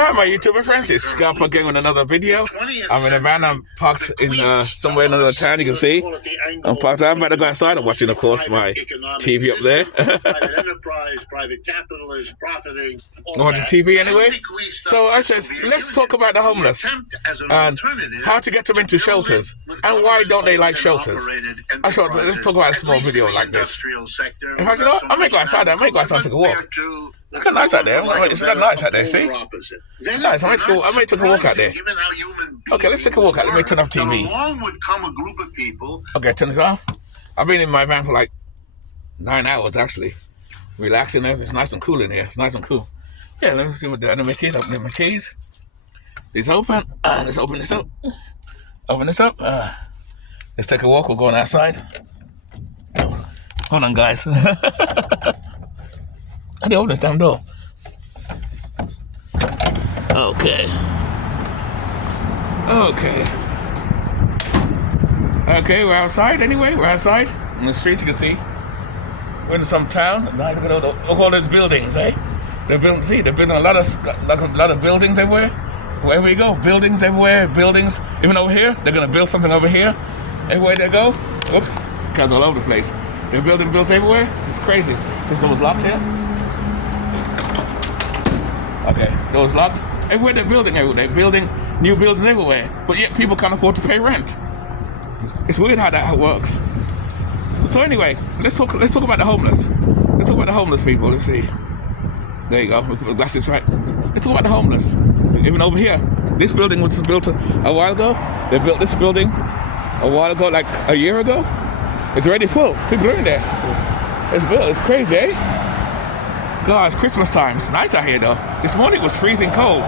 Hi, my YouTuber friends. It's Scalp again with another video. I'm in a van. I'm parked in somewhere in another town. You can see I'm parked. I'm about to go outside. I'm watching, of course, my TV up there. I'm watching TV anyway. So I said, let's talk about the homeless and how to get them into shelters and why don't they like shelters. I thought let's talk about a small video like this. In fact, you know what? I may go outside. I may go outside and take a walk. It's got nice out there. It's got nice out there, see? It's nice. I may take a walk out there. Okay, let's take a walk out. Let me turn off TV. Okay, turn this off. I've been in my van for like 9 hours, actually. Relaxing. It's nice and cool in here. It's nice and cool. Yeah, let me see what my keys. Open my keys. It's open. Let's open this up. Open this up. Let's take a walk. We're going outside. Hold on, guys. How do you open this damn door? Okay. Okay, we're outside anyway. We're outside on the street, you can see. We're in some town. Look at all those buildings, eh? They're building a lot of buildings everywhere. Wherever you go, buildings everywhere, buildings. Even over here, they're gonna build something over here. Everywhere they go, oops, cars all over the place. They're building buildings everywhere. It's crazy. This door's locked here. Okay, door's locked. Everywhere they're building new buildings everywhere, but yet people can't afford to pay rent. It's weird how that works. So anyway, let's talk about the homeless. Let's talk about the homeless people. Let's see. There you go. We put the glasses right. Let's talk about the homeless. Even over here, this building was built a while ago. They built this building a while ago, like a year ago. It's already full. People are in there. It's crazy, eh? God, it's Christmas time. It's nice out here, though. This morning it was freezing cold.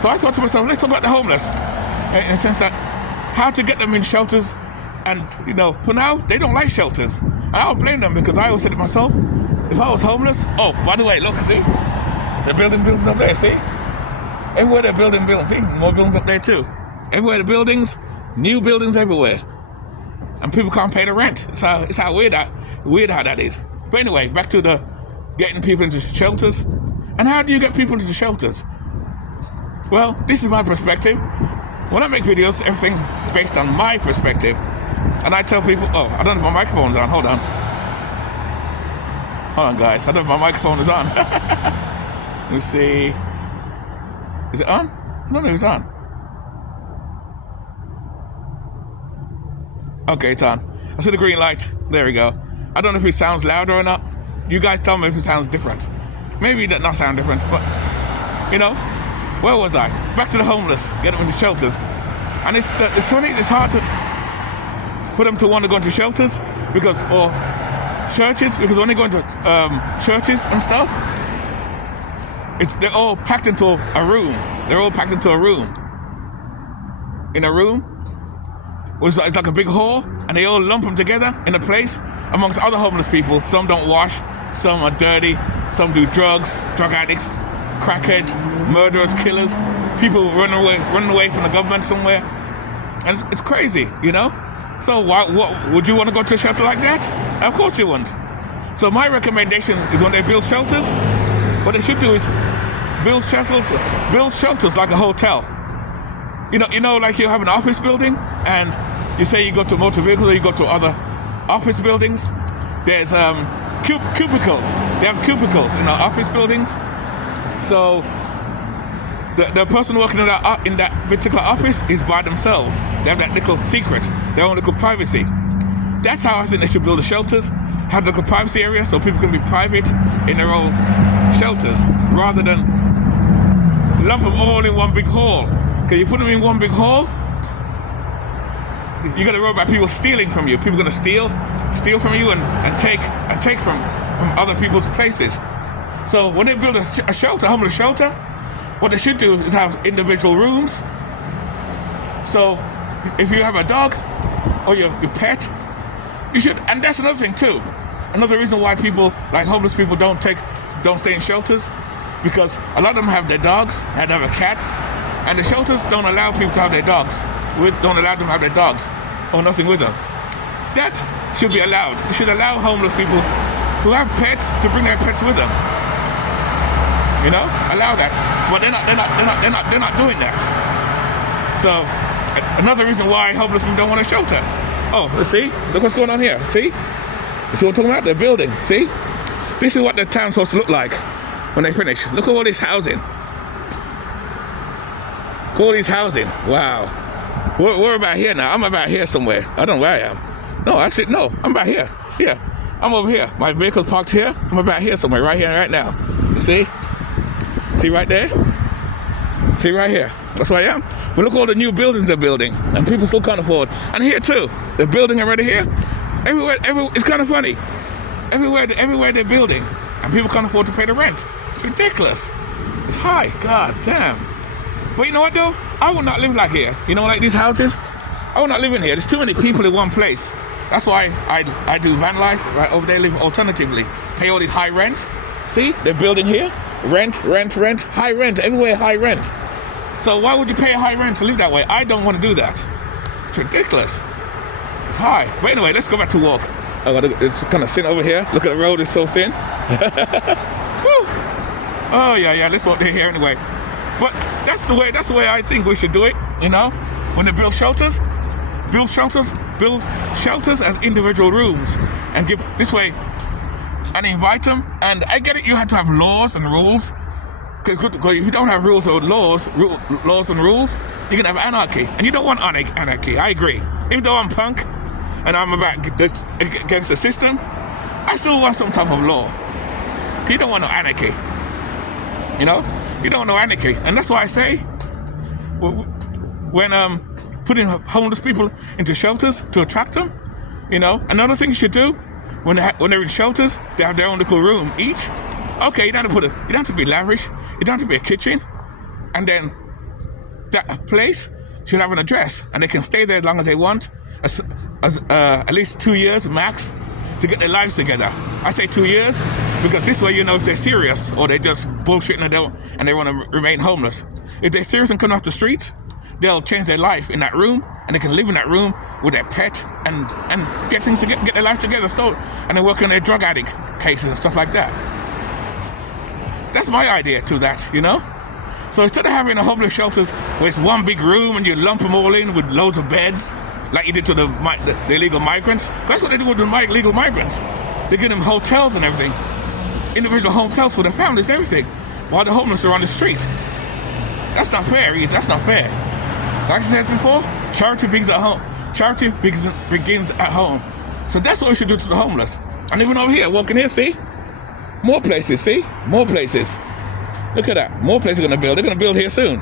So I thought to myself, let's talk about the homeless. In the sense that how to get them in shelters. And, you know, for now, they don't like shelters. And I don't blame them because I always said to myself, if I was homeless, oh, by the way, look, see? They're building buildings up there, see? Everywhere they're building buildings, see? More buildings up there, too. Everywhere the buildings, new buildings everywhere. And people can't pay the rent. It's how weird how that is. But anyway, back to the getting people into shelters. And how do you get people into shelters? Well, this is my perspective. When I make videos, everything's based on my perspective. And I tell people, oh, I don't know if my microphone's on. Hold on, guys. I don't know if my microphone is on. Let me see. Is it on? I don't know if it's on. Okay, it's on. I see the green light. There we go. I don't know if it sounds louder or not. You guys tell me if it sounds different. Maybe it does not sound different, but, you know, where was I? Back to the homeless, get them into shelters. And it's hard to put them to want to go into shelters or churches, because when they go into churches and stuff, they're all packed into a room. In a room. It's like a big hall, and they all lump them together in a place amongst other homeless people. Some don't wash, some are dirty, some do drugs, drug addicts, crackheads, murderers, killers, people running away from the government somewhere. And it's crazy, you know? So what would you want to go to a shelter like that? Of course you wouldn't. So my recommendation is when they build shelters, what they should do is build shelters like a hotel. You know, like you have an office building, and you say you go to motor vehicles or you go to other office buildings. There's cubicles. They have cubicles in our office buildings. So the person working in that particular office is by themselves. They have that little secret, their own little privacy. That's how I think they should build the shelters. Have a little privacy area so people can be private in their own shelters, rather than lump them all in one big hall. Because you put them in one big hall, you got to worry about people stealing from you. People are going to steal from you and take from other people's places. So when they build a shelter, a homeless shelter, what they should do is have individual rooms. So if you have a dog or your pet, you should. And that's another thing too. Another reason why people like homeless people don't stay in shelters, because a lot of them have their dogs and have their cats, and the shelters don't allow people to have their dogs. Don't allow them to have their dogs or nothing with them. That should be allowed. You should allow homeless people who have pets to bring their pets with them. You know, allow that. But they're not doing that. So another reason why homeless people don't want a shelter. Oh, let's see. Look what's going on here. See? You see what I'm talking about? They're building. See? This is what the town's supposed to look like when they finish. Look at all this housing. Look at all this housing. Wow. We're about here now. I'm about here somewhere. I don't know where I am. No, actually, no. I'm about here. Yeah. I'm over here. My vehicle's parked here. I'm about here somewhere. Right here, right now. You see? See right there? See right here? That's where I am. But look at all the new buildings they're building. And people still can't afford. And here too. They're building already here. Everywhere, it's kind of funny. Everywhere they're building. And people can't afford to pay the rent. It's ridiculous. It's high. God damn. But you know what though? I will not live like here. You know, like these houses? I will not live in here. There's too many people in one place. That's why I do van life. Right over there, live alternatively. Pay all these high rent. See? They're building here. Rent. High rent. Everywhere high rent. So why would you pay a high rent to live that way? I don't want to do that. It's ridiculous. It's high. But anyway, let's go back to walk. It's kind of thin over here. Look at the road, it's so thin. Woo. Oh yeah, let's walk there here anyway. But that's the way I think we should do it, you know? When they build shelters as individual rooms and give this way and invite them. And I get it, you have to have laws and rules. Because if you don't have rules and laws and rules, you can have anarchy. And you don't want anarchy, I agree. Even though I'm punk and I'm against the system, I still want some type of law. You don't want no anarchy. You know? You don't want no anarchy. And that's why I say, when putting homeless people into shelters to attract them, you know, another thing you should do, when they're in shelters, they have their own little room each. Okay, you don't have to be lavish. You don't have to be a kitchen. And then that place should have an address. And they can stay there as long as they want. At least 2 years max to get their lives together. I say 2 years because this way you know if they're serious or they're just bullshitting and they want to remain homeless. If they're serious and come off the streets, they'll change their life in that room and they can live in that room with their pet and get things to get their life together. So, and they work on their drug addict cases and stuff like that. That's my idea to that, you know? So instead of having a homeless shelters where it's one big room and you lump them all in with loads of beds, like you did to the illegal migrants, that's what they do with the illegal migrants. They give them hotels and everything, individual hotels for their families and everything, while the homeless are on the street. That's not fair either. That's not fair. Like I said before, charity begins at home. Charity begins at home. So that's what we should do to the homeless. And even over here, walking here, see? More places, see? More places. Look at that. More places are going to build. They're going to build here soon.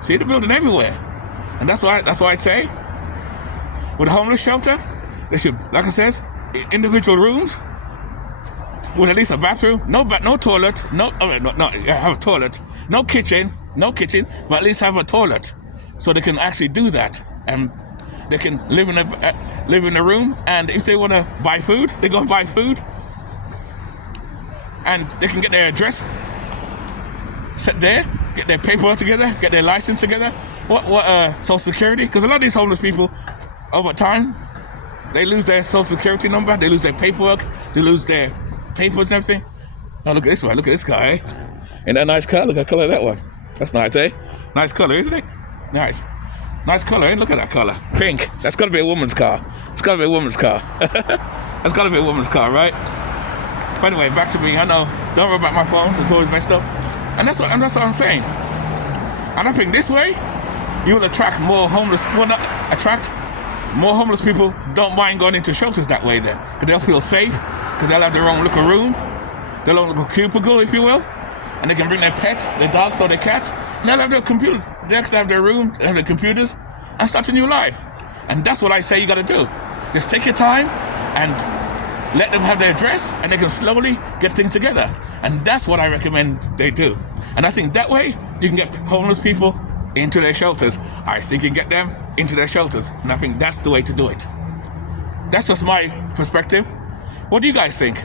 See, they're building everywhere. And that's why I'd say, with a homeless shelter, they should, like I said, individual rooms with at least a bathroom, no toilet, have a toilet, no kitchen, but at least have a toilet, so they can actually do that, and they can live in a room. And if they want to buy food, they go and buy food. And they can get their address set there, get their paperwork together, get their license together, Social Security, because a lot of these homeless people, over time, they lose their Social Security number, they lose their paperwork, they lose their papers and everything. Oh, look at this one, look at this guy, eh? Ain't that a nice car? Look at the color of that one. That's nice, eh? Nice color, isn't it? Nice. Nice color, eh? Look at that color. Pink. That's got to be a woman's car. It's got to be a woman's car. That's got to be a woman's car, right? By the way, back to me. I know. Don't worry about my phone. It's always messed up. And that's what I'm saying. And I think this way, you will attract more homeless. Well, not attract more homeless people. Don't mind going into shelters that way then, because they'll feel safe, because they'll have their own little room, their own little cubicle, if you will, and they can bring their pets, their dogs or their cats, and they'll have their computer. They'll have their room, they'll have their computers, and start a new life. And that's what I say you got to do. Just take your time and let them have their address, and they can slowly get things together. And that's what I recommend they do. And I think that way you can get homeless people into their shelters. I think you can get them into their shelters. And I think that's the way to do it. That's just my perspective. What do you guys think?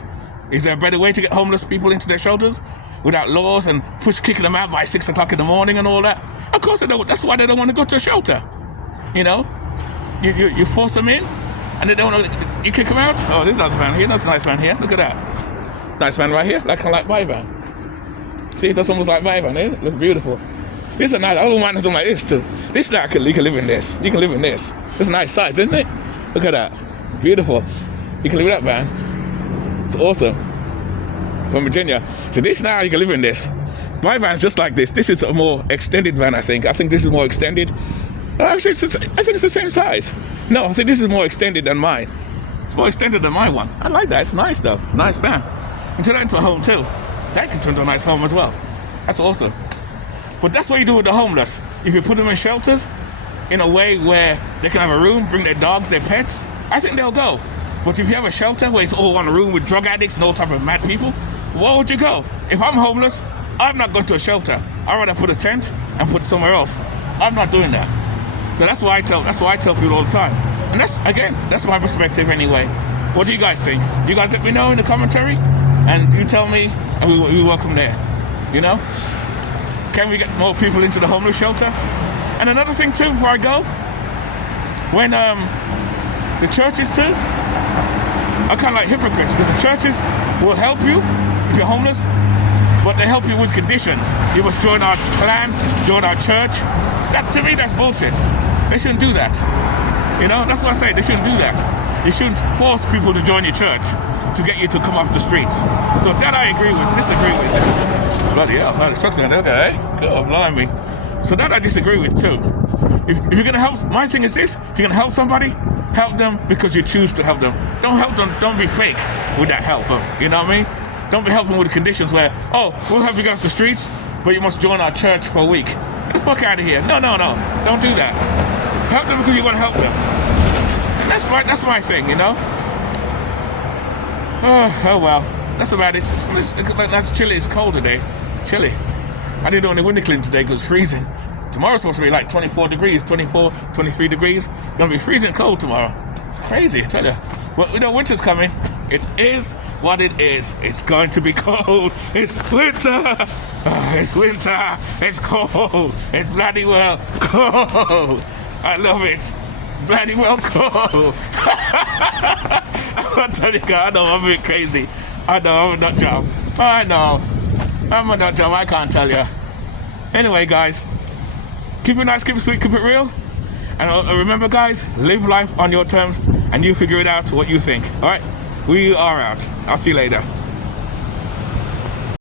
Is there a better way to get homeless people into their shelters without laws and kicking them out by 6 o'clock in the morning and all that? Of course they don't. That's why they don't want to go to a shelter. You know? You force them in, and they don't want to. You kick them out. Oh, this nice man here. That's a nice man here. Look at that. Nice man right here. Like my van. See, that's almost like my van, isn't it? Looks beautiful. This is a nice, I don't mind something like this too. This now, you can live in this. You can live in this. It's a nice size, isn't it? Look at that. Beautiful. You can live in that van. It's awesome. From Virginia. So this now, you can live in this. My van's just like this. This is a more extended van, I think. I think this is more extended. Actually, I think it's the same size. No, I think this is more extended than mine. It's more extended than my one. I like that. It's nice, though. Nice van. You can turn that into a home, too. That can turn into a nice home as well. That's awesome. But that's what you do with the homeless. If you put them in shelters in a way where they can have a room, bring their dogs, their pets, I think they'll go. But if you have a shelter where it's all one room with drug addicts and all type of mad people, where would you go? If I'm homeless, I'm not going to a shelter. I'd rather put a tent and put it somewhere else. I'm not doing that. So that's why I tell people all the time. And that's my perspective anyway. What do you guys think? You guys let me know in the commentary, and you tell me, and we welcome there. You know? Can we get more people into the homeless shelter? And another thing too, before I go, when the churches too are kind of like hypocrites, because the churches will help you if you're homeless, but they help you with conditions. You must join our clan, join our church. That, to me, that's bullshit. They shouldn't do that. You know, that's what I say, they shouldn't do that. You shouldn't force people to join your church to get you to come off the streets. So that I disagree with. Bloody hell, that trucks in there, okay, God blimey. So that I disagree with too. If you're gonna help, my thing is this, if you're gonna help somebody, help them because you choose to help them. Don't help them, don't be fake with that help, you know what I mean? Don't be helping with the conditions where, oh, we'll help you get off the streets, but you must join our church for a week. Get the fuck out of here. No, don't do that. Help them because you want to help them. That's my thing, you know? Oh well, that's about it. That's chilly, it's cold today. Chilly. I didn't do any window cleaning today because it's freezing. Tomorrow's supposed to be like 24 degrees, 24, 23 degrees. It's going to be freezing cold tomorrow. It's crazy, I tell you. Well, you know, winter's coming. It is what it is. It's going to be cold. It's winter. It's winter. It's cold. It's bloody well cold. I love it. Bloody well cold. I'm telling you, I know I'm a bit crazy. I know I'm a nut job. I know. I'm a nut job. I can't tell you. Anyway, guys, keep it nice, keep it sweet, keep it real. And remember, guys, live life on your terms and you figure it out what you think. All right? We are out. I'll see you later.